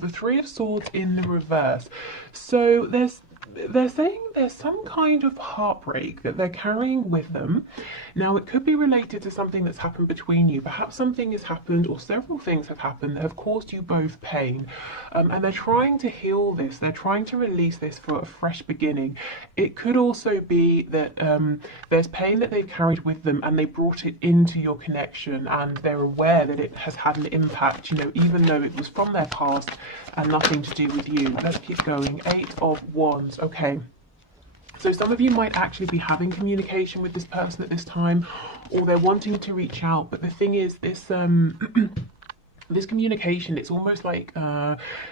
have the Three of Swords in the reverse. So they're saying there's some kind of heartbreak that they're carrying with them. Now, it could be related to something that's happened between you. Perhaps something has happened, or several things have happened that have caused you both pain. And they're trying to heal this. They're trying to release this for a fresh beginning. It could also be that there's pain that they've carried with them and they brought it into your connection, and they're aware that it has had an impact, you know, even though it was from their past and nothing to do with you. Let's keep going. Eight of Wands. Okay. So some of you might actually be having communication with this person at this time, or they're wanting to reach out. But the thing is, this this communication, it's almost like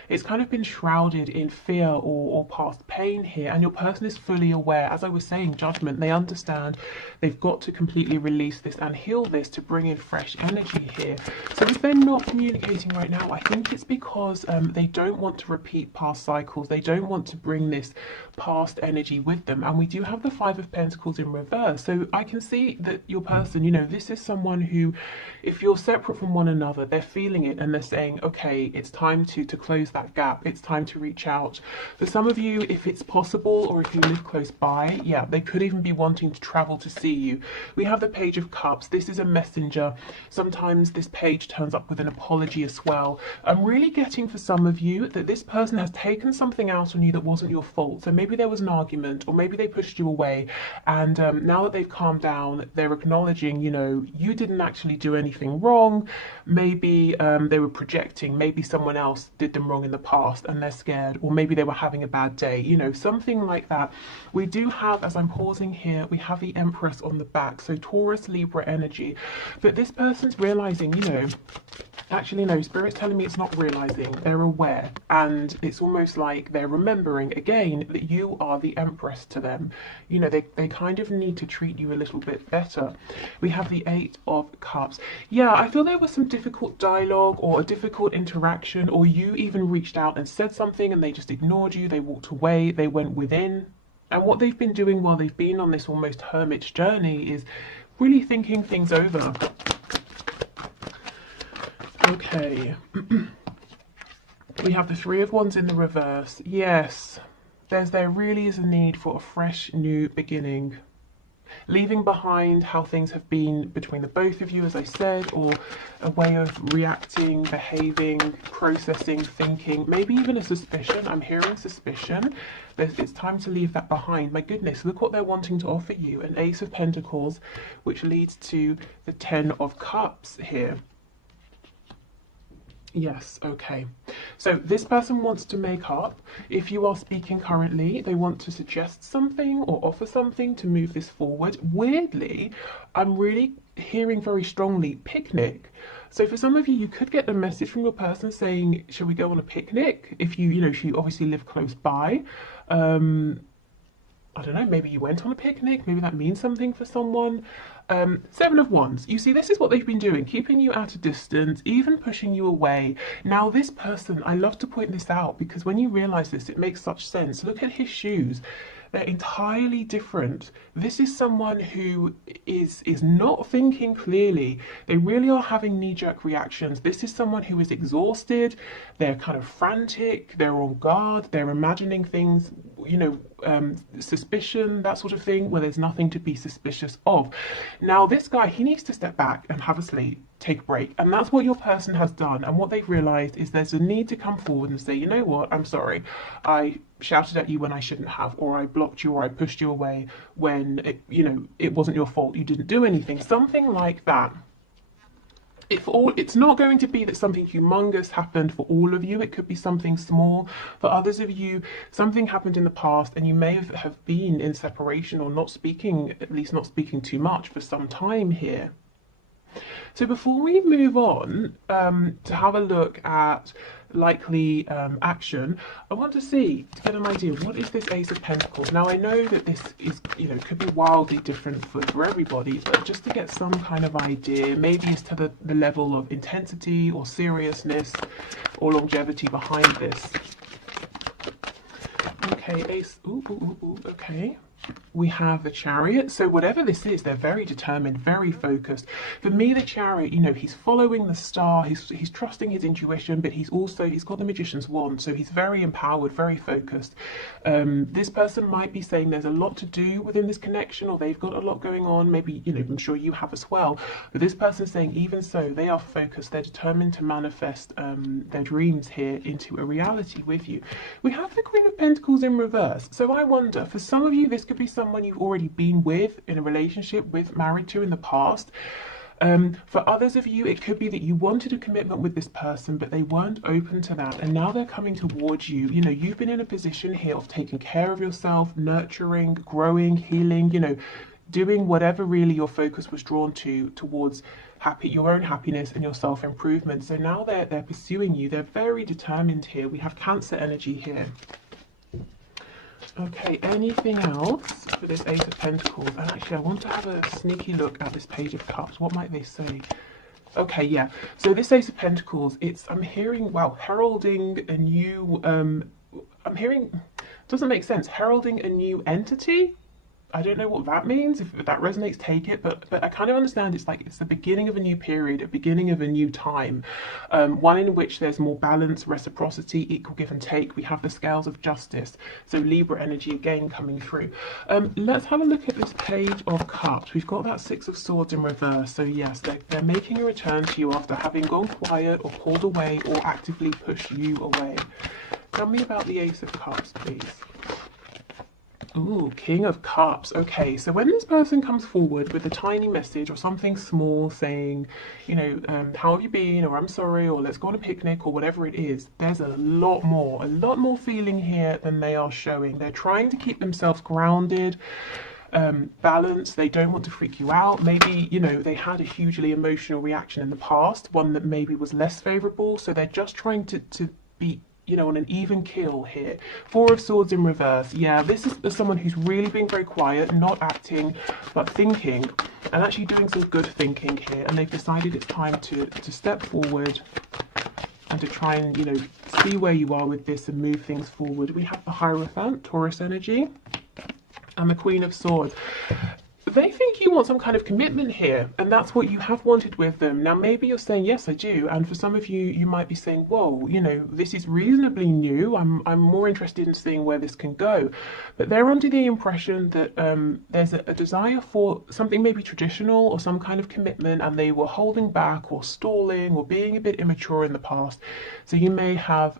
it's kind of been shrouded in fear or past pain here, and your person is fully aware. As I was saying, judgment, they understand they've got to completely release this and heal this to bring in fresh energy here. So if they're not communicating right now, I think it's because they don't want to repeat past cycles. They don't want to bring this past energy with them. And we do have the Five of Pentacles in reverse. So I can see that your person, you know, this is someone who, if you're separate from one another, they're feeling it and they're saying, okay, it's time to close that gap. It's time to reach out. For some of you, if it's possible, or if you live close by, yeah, they could even be wanting to travel to see you. We have the Page of Cups. This is a messenger. Sometimes this page turns up with an apology as well. I'm really getting for some of you that this person has taken something out on you that wasn't your fault. So maybe there was an argument, or maybe they pushed you away, and now that they've calmed down, they're acknowledging, you know, you didn't actually do anything wrong. Maybe they were projecting, maybe someone else did them wrong in the past and they're scared, or maybe they were having a bad day, you know, something like that. We do have, as I'm pausing here, we have the Empress on the back, so Taurus, Libra energy. But this person's realizing, you know, actually no, Spirit's telling me it's not realizing, they're aware, and it's almost like they're remembering again that you are the Empress to them. You know, they kind of need to treat you a little bit better. We have the Eight of Cups. Yeah, I feel there was some difficult dialogue or a difficult interaction, or you even reached out and said something and they just ignored you, they walked away, they went within. And what they've been doing while they've been on this almost hermit's journey is really thinking things over. Okay. We have the Three of Wands in the reverse. Yes, there really is a need for a fresh new beginning. Leaving behind how things have been between the both of you, as I said, or a way of reacting, behaving, processing, thinking, maybe even a suspicion. I'm hearing suspicion. It's time to leave that behind. My goodness, look what they're wanting to offer you. An Ace of Pentacles, which leads to the Ten of Cups here. Yes, okay. So this person wants to make up. If you are speaking currently, they want to suggest something or offer something to move this forward. Weirdly, I'm really hearing very strongly picnic. So for some of you, you could get a message from your person saying, shall we go on a picnic? If you know, if you obviously live close by. I don't know, maybe you went on a picnic, maybe that means something for someone. Seven of Wands. You see, this is what they've been doing, keeping you at a distance, even pushing you away. Now, this person, I love to point this out because when you realize this, it makes such sense. Look at his shoes. They're entirely different. This is someone who is not thinking clearly. They really are having knee-jerk reactions. This is someone who is exhausted. They're kind of frantic. They're on guard. They're imagining things, you know, suspicion, that sort of thing, where there's nothing to be suspicious of. Now, this guy, he needs to step back and have a sleep, take a break. And that's what your person has done. And what they've realized is there's a need to come forward and say, you know what, I'm sorry. I shouted at you when I shouldn't have, or I blocked you, or I pushed you away when, it wasn't your fault. You didn't do anything. Something like that. It's not going to be that something humongous happened for all of you. It could be something small. For others of you, something happened in the past and you may have been in separation or not speaking, at least not speaking too much for some time here. So before we move on to have a look at likely action, I want to get an idea, what is this Ace of Pentacles? Now, I know that this is, could be wildly different for everybody, but just to get some kind of idea, maybe as to the level of intensity or seriousness or longevity behind this. Okay, Ace, okay. we have the Chariot. So whatever this is, they're very determined, very focused. For me, the Chariot, you know, he's following the star, he's trusting his intuition, but he's got the Magician's wand, so he's very empowered, very focused. This person might be saying there's a lot to do within this connection, or they've got a lot going on. Maybe, you know, I'm sure you have as well. But this person's saying even so, they are focused, they're determined to manifest their dreams here into a reality with you. We have the Queen of Pentacles in reverse. So I wonder, for some of you, this could be someone you've already been with, in a relationship with, married to in the past. For others of you, it could be that you wanted a commitment with this person, but they weren't open to that, and now they're coming towards you. You know, you've been in a position here of taking care of yourself, nurturing, growing, healing, you know, doing whatever really your focus was drawn towards your own happiness and your self-improvement. So now they're pursuing you. They're very determined here. We have Cancer energy here. Okay, anything else for this Ace of Pentacles? And actually, I want to have a sneaky look at this Page of Cups. What might they say? Okay, yeah. So this Ace of Pentacles, I'm hearing, wow, heralding a new, I'm hearing, doesn't make sense, heralding a new entity? I don't know what that means. If that resonates, take it. But I kind of understand it's like it's the beginning of a new period, a beginning of a new time, one in which there's more balance, reciprocity, equal give and take. We have the scales of justice. So Libra energy again coming through. Let's have a look at this Page of Cups. We've got that Six of Swords in reverse. So yes, they're making a return to you after having gone quiet or pulled away or actively pushed you away. Tell me about the Ace of Cups, please. Ooh, King of Cups. Okay, so when this person comes forward with a tiny message or something small saying, you know, how have you been, or I'm sorry, or let's go on a picnic, or whatever it is, there's a lot more feeling here than they are showing. They're trying to keep themselves grounded, balanced. They don't want to freak you out. Maybe, you know, they had a hugely emotional reaction in the past, one that maybe was less favorable, so they're just trying to be, you know, on an even keel here. Four of Swords in reverse. Yeah, this is someone who's really being very quiet, not acting, but thinking, and actually doing some good thinking here. And they've decided it's time to step forward and to try and, you know, see where you are with this and move things forward. We have the Hierophant, Taurus energy, and the Queen of Swords. They think you want some kind of commitment here, and that's what you have wanted with them. Now, maybe you're saying, yes, I do. And for some of you, you might be saying, whoa, you know, this is reasonably new. I'm more interested in seeing where this can go. But they're under the impression that there's a desire for something maybe traditional or some kind of commitment, and they were holding back or stalling or being a bit immature in the past. So you may have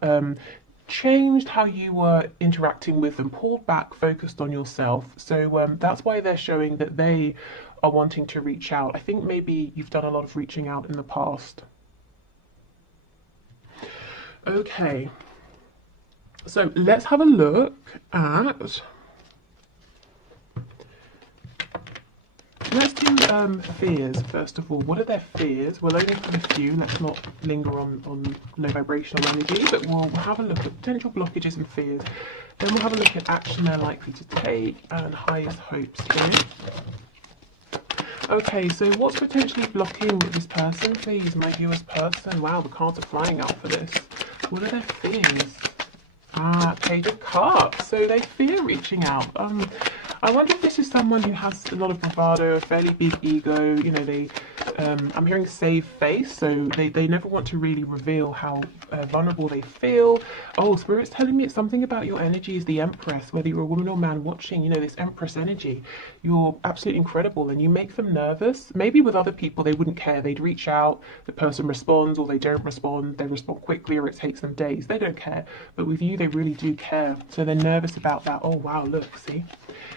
changed how you were interacting with them, pulled back, focused on yourself. So that's why they're showing that they are wanting to reach out. I think maybe you've done a lot of reaching out in the past. Okay, so let's have a look at, let's do fears first of all. What are their fears? We'll only put a few. Let's not linger on low vibrational energy, but we'll have a look at potential blockages and fears. Then we'll have a look at action they're likely to take and highest hopes here. Okay, so what's potentially blocking this person, please, my viewers person? Wow, the cards are flying out for this. What are their fears? Page of Cups. So they fear reaching out. I wonder if this is someone who has a lot of bravado, a fairly big ego. You know, I'm hearing save face, so they never want to really reveal how vulnerable they feel. Oh, Spirit's telling me it's something about your energy is the Empress, whether you're a woman or man watching, you know, this Empress energy. You're absolutely incredible, and you make them nervous. Maybe with other people, they wouldn't care. They'd reach out, the person responds, or they don't respond. They respond quickly, or it takes them days. They don't care. But with you, they really do care. So they're nervous about that. Oh, wow, look, see?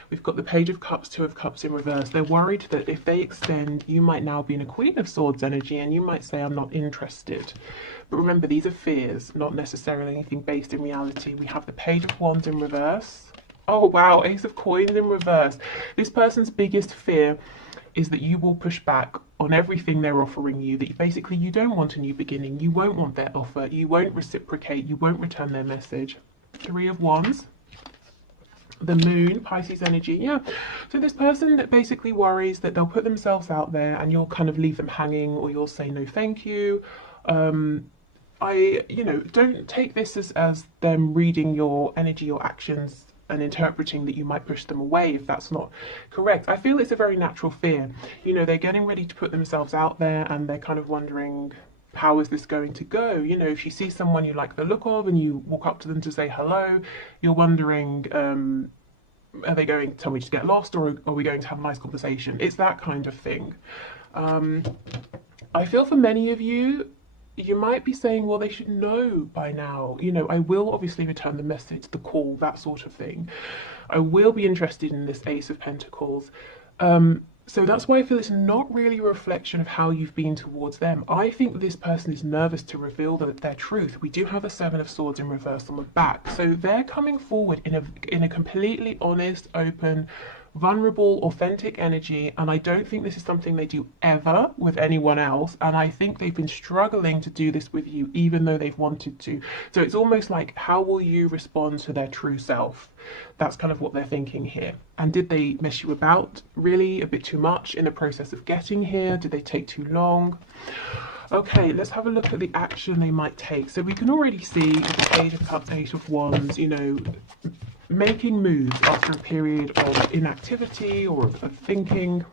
We've got the Page of Cups, Two of Cups in reverse. They're worried that if they extend, you might now be in a Queen of Swords energy, and you might say, I'm not interested. But remember, these are fears, not necessarily anything based in reality. We have the Page of Wands in reverse. Oh, wow, Ace of Coins in reverse. This person's biggest fear is that you will push back on everything they're offering you, that basically you don't want a new beginning, you won't want their offer, you won't reciprocate, you won't return their message. Three of Wands. The Moon, Pisces energy, yeah. So this person that basically worries that they'll put themselves out there and you'll kind of leave them hanging, or you'll say no thank you. You know, don't take this as them reading your energy or actions and interpreting that you might push them away if that's not correct. I feel it's a very natural fear. You know, they're getting ready to put themselves out there and they're kind of wondering, how is this going to go? You know, if you see someone you like the look of and you walk up to them to say hello, you're wondering, are they going to tell me to get lost, or are we going to have a nice conversation? It's that kind of thing. I feel for many of you, you might be saying, well, they should know by now. You know, I will obviously return the message, the call, that sort of thing. I will be interested in this Ace of Pentacles. So that's why I feel it's not really a reflection of how you've been towards them. I think this person is nervous to reveal their truth. We do have a Seven of Swords in reverse on the back. So they're coming forward in a completely honest, open, vulnerable, authentic energy, and I don't think this is something they do ever with anyone else, and I think they've been struggling to do this with you even though they've wanted to. So it's almost like, how will you respond to their true self? That's kind of what they're thinking here. And did they mess you about really a bit too much in the process of getting here? Did they take too long? Okay, let's have a look at the action they might take. So we can already see the Page of Cups, Eight of Wands, you know, making moves after a period of inactivity or of thinking.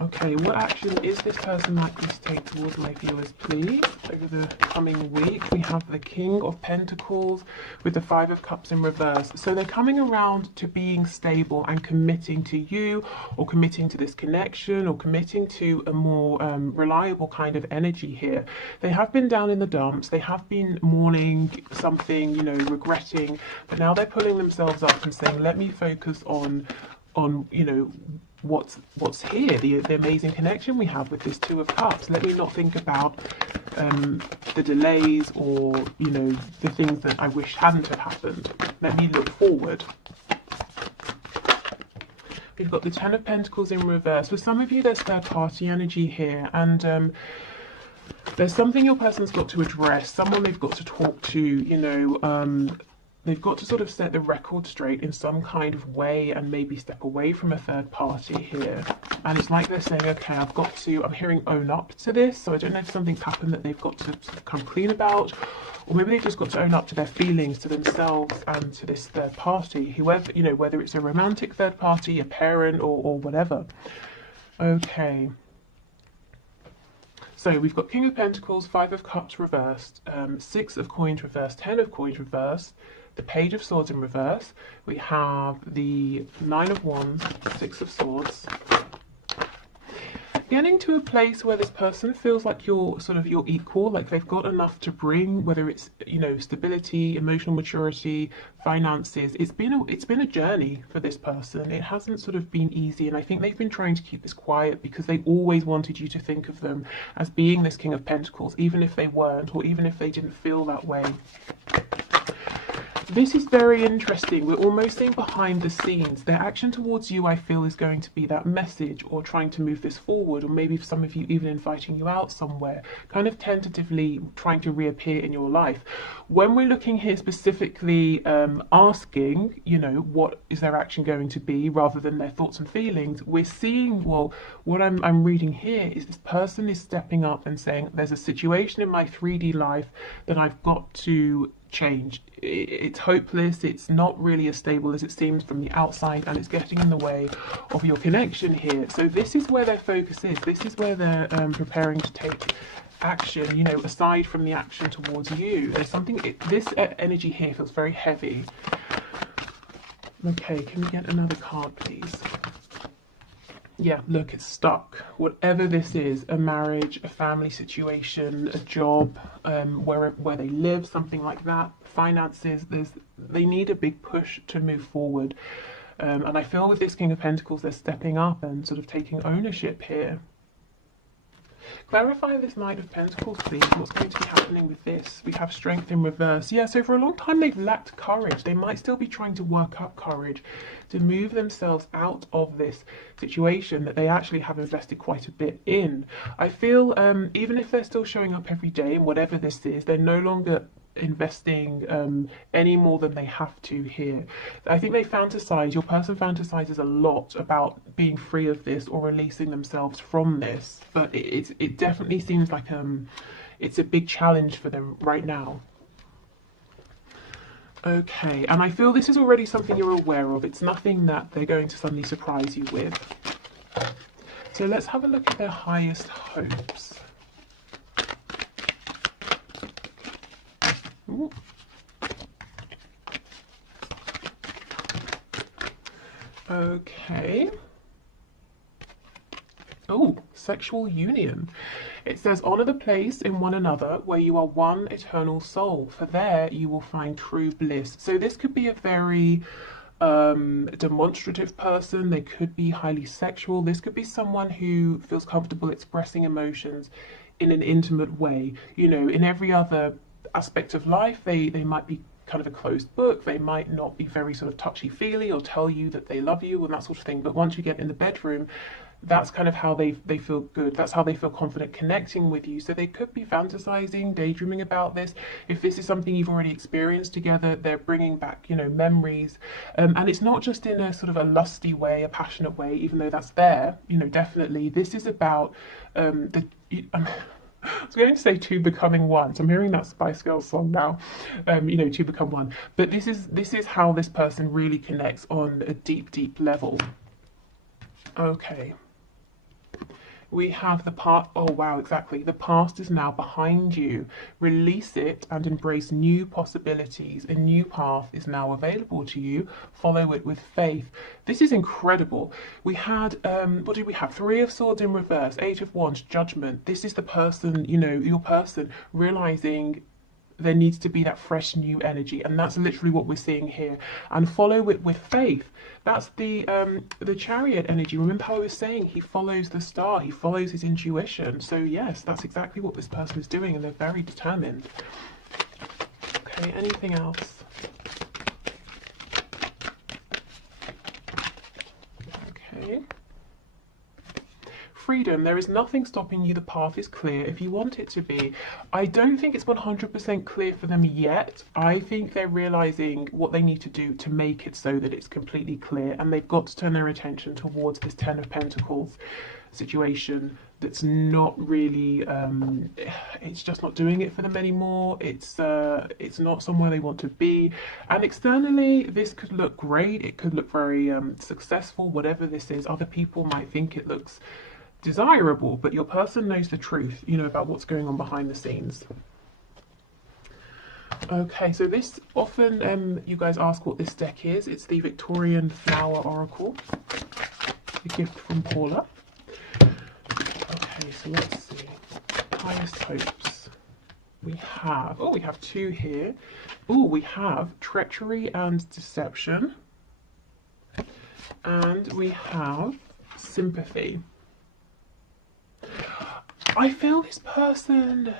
Okay, what action is this person likely to take towards my viewers, please? Over the coming week, we have the King of Pentacles with the Five of Cups in reverse. So they're coming around to being stable and committing to you, or committing to this connection, or committing to a more reliable kind of energy here. They have been down in the dumps, they have been mourning something, you know, regretting, but now they're pulling themselves up and saying, let me focus on you know, what's here, the amazing connection we have with this Two of Cups. Let me not think about the delays, or, you know, the things that I wish hadn't have happened. Let me look forward. We've got the Ten of Pentacles in reverse. For some of you, there's third party energy here, and there's something your person's got to address, someone they've got to talk to, you know, they've got to sort of set the record straight in some kind of way and maybe step away from a third party here. And it's like they're saying, okay, I'm hearing own up to this. So I don't know if something's happened that they've got to sort of come clean about, or maybe they've just got to own up to their feelings, to themselves and to this third party, whoever, you know, whether it's a romantic third party, a parent, or whatever. Okay. So we've got King of Pentacles, Five of Cups reversed, Six of Coins reversed, Ten of Coins reversed, the Page of Swords in reverse. We have the Nine of Wands, Six of Swords. Getting to a place where this person feels like you're your equal, like they've got enough to bring, whether it's, you know, stability, emotional maturity, finances. It's been a journey for this person. It hasn't sort of been easy, and I think they've been trying to keep this quiet because they always wanted you to think of them as being this King of Pentacles, even if they weren't, or even if they didn't feel that way. This is very interesting. We're almost seeing behind the scenes. Their action towards you, I feel, is going to be that message, or trying to move this forward, or maybe for some of you even inviting you out somewhere, kind of tentatively trying to reappear in your life. When we're looking here specifically asking, you know, what is their action going to be, rather than their thoughts and feelings, we're seeing, well, what I'm reading here is this person is stepping up and saying, there's a situation in my 3D life that I've got to change. It's hopeless, it's not really as stable as it seems from the outside, and it's getting in the way of your connection here. So this is where their focus is. This is where they're preparing to take action, you know, aside from the action towards you. There's something, this energy here feels very heavy. Okay, can we get another card, please? Yeah, look, it's stuck. Whatever this is, a marriage, a family situation, a job, where they live, something like that, finances, they need a big push to move forward. And I feel with this King of Pentacles, they're stepping up and sort of taking ownership here. Clarify this Knight of Pentacles, please. What's going to be happening with this? We have Strength in reverse. Yeah, so for a long time they've lacked courage. They might still be trying to work up courage to move themselves out of this situation that they actually have invested quite a bit in. I feel even if they're still showing up every day and whatever this is, they're no longer investing any more than they have to here. I think they fantasize, your person fantasizes a lot about being free of this or releasing themselves from this, but it definitely seems like it's a big challenge for them right now. Okay, and I feel this is already something you're aware of. It's nothing that they're going to suddenly surprise you with. So let's have a look at their highest hopes. Ooh. Okay. Oh, sexual union. It says, honor the place in one another where you are one eternal soul, for there you will find true bliss. So this could be a very demonstrative person. They could be highly sexual. This could be someone who feels comfortable expressing emotions in an intimate way. You know, in every other aspect of life, they might be kind of a closed book. They might not be very sort of touchy-feely or tell you that they love you and that sort of thing. But once you get in the bedroom, that's kind of how they feel good. That's how they feel confident connecting with you. So they could be fantasizing, daydreaming about this. If this is something you've already experienced together, they're bringing back, you know, memories. And it's not just in a sort of a lusty way, a passionate way, even though that's there, you know, definitely. This is about I was going to say two becoming one. So I'm hearing that Spice Girls song now, you know, two become one. But this is how this person really connects on a deep, deep level. Okay. We have the part, oh wow, exactly. The past is now behind you. Release it and embrace new possibilities. A new path is now available to you. Follow it with faith. This is incredible. We had, what did we have? Three of Swords in reverse, Eight of Wands, Judgment. This is the person, you know, your person realizing there needs to be that fresh new energy, and that's literally what we're seeing here. And follow it with faith. That's the Chariot energy. Remember how I was saying he follows the star, he follows his intuition. So yes, that's exactly what this person is doing, and they're very determined. Okay, anything else? Okay. Freedom, there is nothing stopping you, the path is clear if you want it to be. I don't think it's 100% clear for them yet. I think they're realizing what they need to do to make it so that it's completely clear, and they've got to turn their attention towards this Ten of Pentacles situation that's not really, it's just not doing it for them anymore. It's not somewhere they want to be. And externally, this could look great. It could look very successful, whatever this is. Other people might think it looks desirable, but your person knows the truth, you know, about what's going on behind the scenes. Okay, so this often you guys ask what this deck is. It's the Victorian Flower Oracle, a gift from Paula. Okay, so let's see. Highest hopes. We have two here. Oh, we have treachery and deception, and we have sympathy. I feel this person,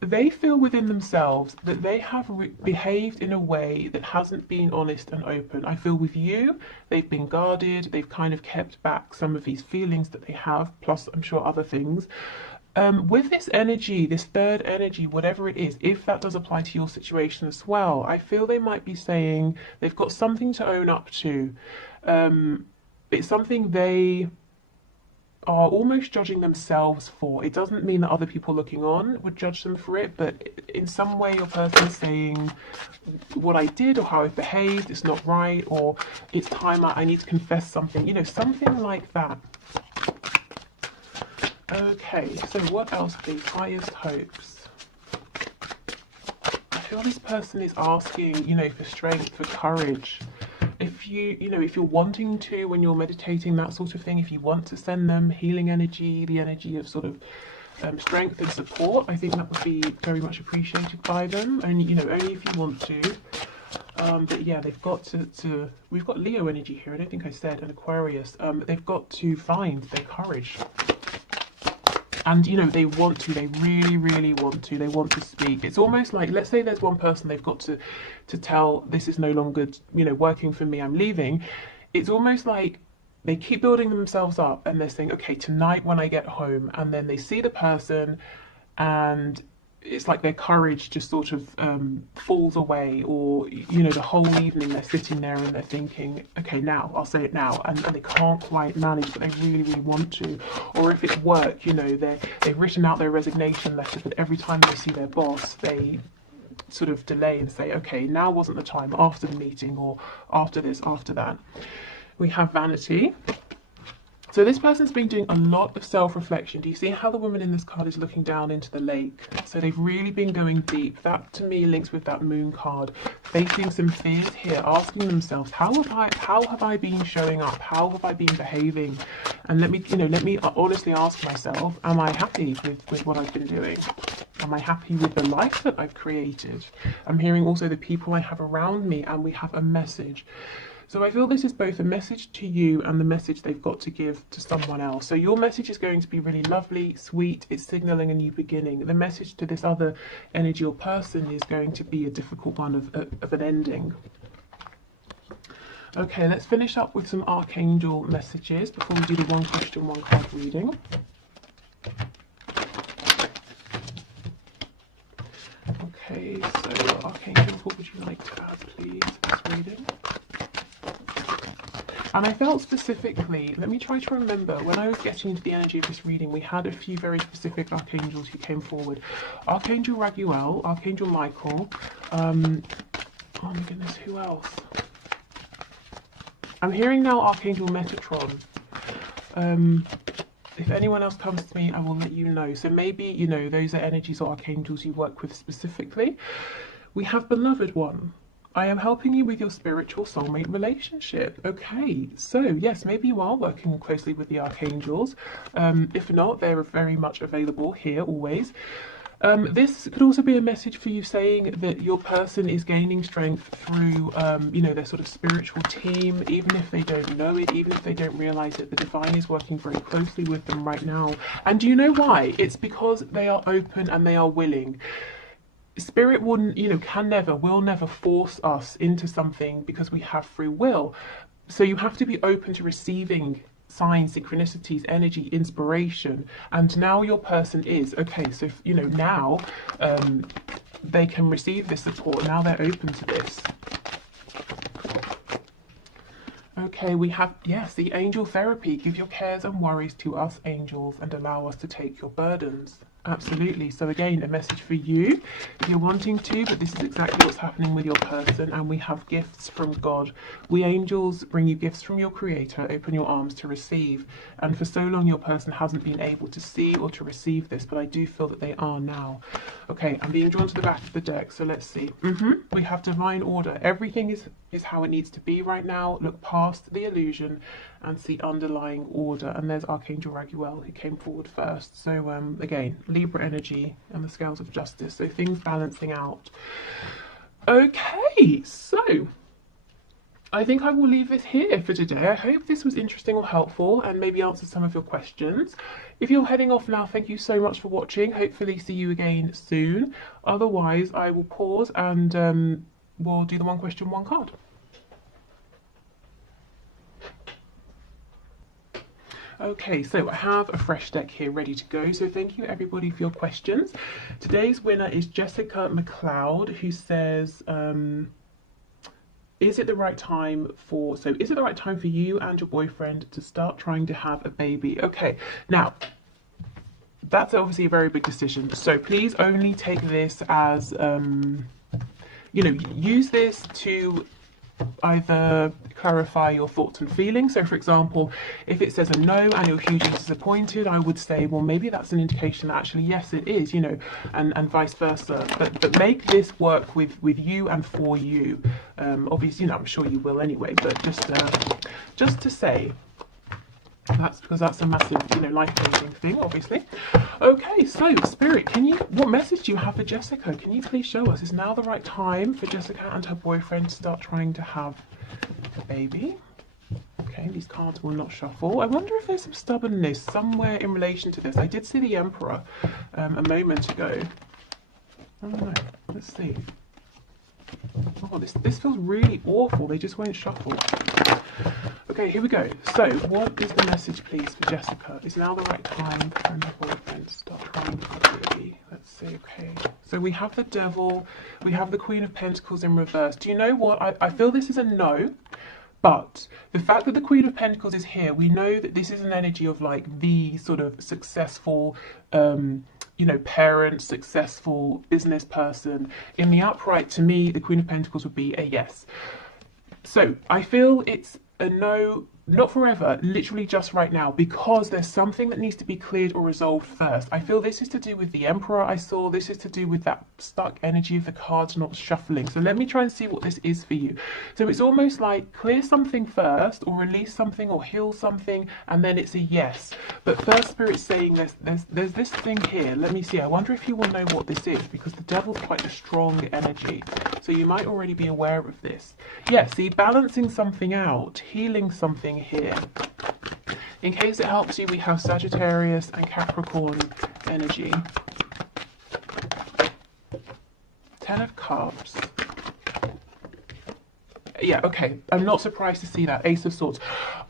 they feel within themselves that they have behaved in a way that hasn't been honest and open. I feel with you, they've been guarded, they've kind of kept back some of these feelings that they have, plus I'm sure other things. With this energy, this third energy, whatever it is, if that does apply to your situation as well, I feel they might be saying they've got something to own up to. It's something they are almost judging themselves for. It doesn't mean that other people looking on would judge them for it, but in some way your person is saying what I did or how I behaved is not right, or it's time I need to confess something, you know, something like that. Okay, so what else please? Highest hopes. I feel this person is asking, you know, for strength, for courage. If if you're wanting to, when you're meditating, that sort of thing, if you want to send them healing energy, the energy of sort of strength and support, I think that would be very much appreciated by them. And only if you want to. But yeah, they've got to. We've got Leo energy here. I don't think I said, and Aquarius. They've got to find their courage. And they want to, they really, really want to, they want to speak. It's almost like, let's say there's one person they've got to tell, this is no longer, working for me, I'm leaving. It's almost like they keep building themselves up and they're saying, okay, tonight when I get home, and then they see the person and it's like their courage just sort of falls away, or the whole evening they're sitting there and they're thinking, okay, now I'll say it now, and they can't quite manage, but they really, really want to. Or if it's work, they've written out their resignation letter, but every time they see their boss, they sort of delay and say, okay, now wasn't the time, after the meeting, or after this, after that. We have vanity. So this person's been doing a lot of self-reflection. Do you see how the woman in this card is looking down into the lake? So they've really been going deep. That to me links with that moon card. Facing some fears here, asking themselves, how have I been showing up? How have I been behaving? And let me honestly ask myself, am I happy with what I've been doing? Am I happy with the life that I've created? I'm hearing also the people I have around me, and we have a message. So I feel this is both a message to you and the message they've got to give to someone else. So your message is going to be really lovely, sweet, it's signaling a new beginning. The message to this other energy or person is going to be a difficult one of an ending. Okay, let's finish up with some archangel messages before we do the one question, one card reading. Okay, so archangels, what would you like to add, please, to this reading? And I felt specifically, let me try to remember, when I was getting into the energy of this reading, we had a few very specific archangels who came forward. Archangel Raguel, Archangel Michael, oh my goodness, who else? I'm hearing now Archangel Metatron. If anyone else comes to me, I will let you know. So maybe, you know, those are energies or archangels you work with specifically. We have Beloved One. I am helping you with your spiritual soulmate relationship. Okay, so yes, maybe you are working closely with the archangels. If not, they're very much available here always. This could also be a message for you saying that your person is gaining strength through, you know, their sort of spiritual team, even if they don't know it, even if they don't realize it. The divine is working very closely with them right now. And do you know why? It's because they are open and they are willing. Spirit wouldn't, you know, will never force us into something because we have free will. So you have to be open to receiving signs, synchronicities, energy, inspiration. And now your person is, okay, so, you know, now they can receive this support. Now they're open to this. Okay, we have, yes, the angel therapy. Give your cares and worries to us angels and allow us to take your burdens. Absolutely. So again, a message for you if you're wanting to, but this is exactly what's happening with your person. And we have gifts from God. We angels bring you gifts from your creator. Open your arms to receive. And for so long your person hasn't been able to see or to receive this, but I do feel that they are now. Okay, I'm being drawn to the back of the deck, so let's see. We have divine order. Everything is how it needs to be right now. Look past the illusion and see underlying order. And there's Archangel Raguel who came forward first. So again, Libra energy and the scales of justice. So things balancing out. Okay, so I think I will leave this here for today. I hope this was interesting or helpful and maybe answered some of your questions. If you're heading off now, thank you so much for watching. Hopefully see you again soon. Otherwise, I will pause and we'll do the one question, one card. Okay, so I have a fresh deck here ready to go. So thank you everybody for your questions. Today's winner is Jessica McLeod, who says, is it the right time for you and your boyfriend to start trying to have a baby? Okay, now that's obviously a very big decision. So please only take this as, you know, use this to either clarify your thoughts and feelings. So for example, if it says a no and you're hugely disappointed, I would say, well, maybe that's an indication that actually yes it is, you know, and vice versa, but make this work with you and for you. Obviously, you know, I'm sure you will anyway, but just to say, that's because that's a massive, you know, life-changing thing, obviously. Okay, so Spirit, what message do you have for Jessica? Can you please show us, is now the right time for Jessica and her boyfriend to start trying to have a baby? Okay, these cards will not shuffle. I wonder if there's some stubbornness somewhere in relation to this. I did see the Emperor a moment ago. Oh no, let's see. Oh, this feels really awful. They just won't shuffle. Okay, here we go. So, what is the message, please, for Jessica? Is now the right time for her boyfriend to start trying to have a baby? Let's see, okay. So we have the Devil, we have the Queen of Pentacles in reverse. Do you know what? I feel this is a no, But the fact that the Queen of Pentacles is here, we know that this is an energy of like the sort of successful, you know, parent, successful business person. In the upright, to me, the Queen of Pentacles would be a yes. So I feel it's a no, not forever, literally just right now, because there's something that needs to be cleared or resolved first. I feel this is to do with the Emperor I saw. This is to do with that stuck energy of the cards not shuffling. So let me try and see what this is for you. So it's almost like clear something first, or release something, or heal something, and then it's a yes. But first, Spirit's saying there's this thing here. Let me see. I wonder if you will know what this is, because the Devil's quite a strong energy. So you might already be aware of this. Yeah, see, balancing something out, healing something here. In case it helps you, we have Sagittarius and Capricorn energy. 10 of Cups. Yeah, okay, I'm not surprised to see that. Ace of Swords.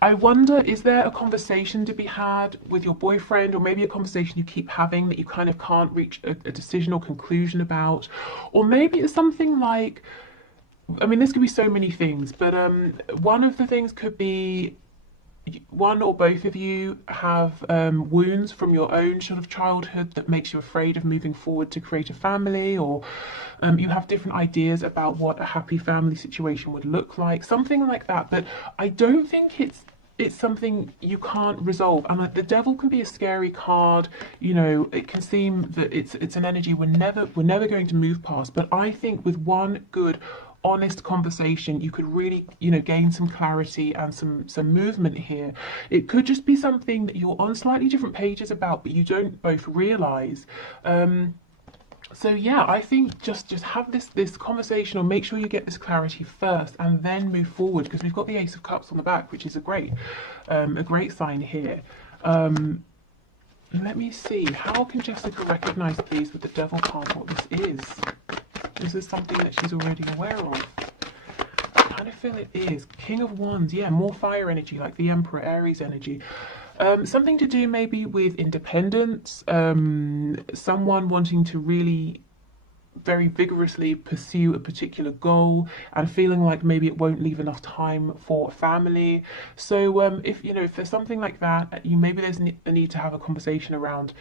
I wonder, is there a conversation to be had with your boyfriend, or maybe a conversation you keep having that you kind of can't reach a decision or conclusion about? Or maybe it's something like, I mean, this could be so many things, but one of the things could be one or both of you have wounds from your own sort of childhood that makes you afraid of moving forward to create a family, or you have different ideas about what a happy family situation would look like, something like that. But I don't think it's something you can't resolve. And like, the Devil can be a scary card, you know. It can seem that it's an energy we're never going to move past. But I think with one good honest conversation, you could really, you know, gain some clarity and some movement here. It could just be something that you're on slightly different pages about, but you don't both realize. So yeah, I think just have this conversation, or make sure you get this clarity first and then move forward, because we've got the Ace of Cups on the back, which is a great sign here. Let me see, how can Jessica recognize, please, with the Devil card, what this is? Is this something that she's already aware of? I kind of feel it is. King of Wands, yeah, more fire energy, like the Emperor, Aries energy. Something to do maybe with independence, someone wanting to really very vigorously pursue a particular goal and feeling like maybe it won't leave enough time for family. So if there's something like that, maybe there's a need to have a conversation around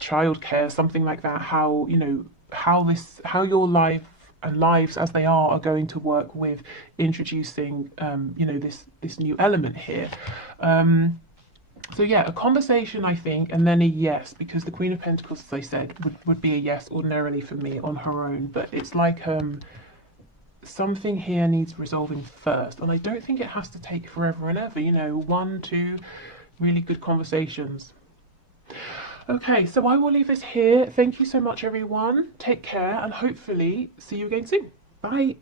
childcare, something like that, how your life and lives as they are going to work with introducing this new element here. So yeah, a conversation, I think, and then a yes, because the Queen of Pentacles, as I said, would be a yes ordinarily for me on her own. But it's like something here needs resolving first, and I don't think it has to take forever and ever. 1, 2 really good conversations. Okay, so I will leave this here. Thank you so much, everyone. Take care, and hopefully see you again soon. Bye.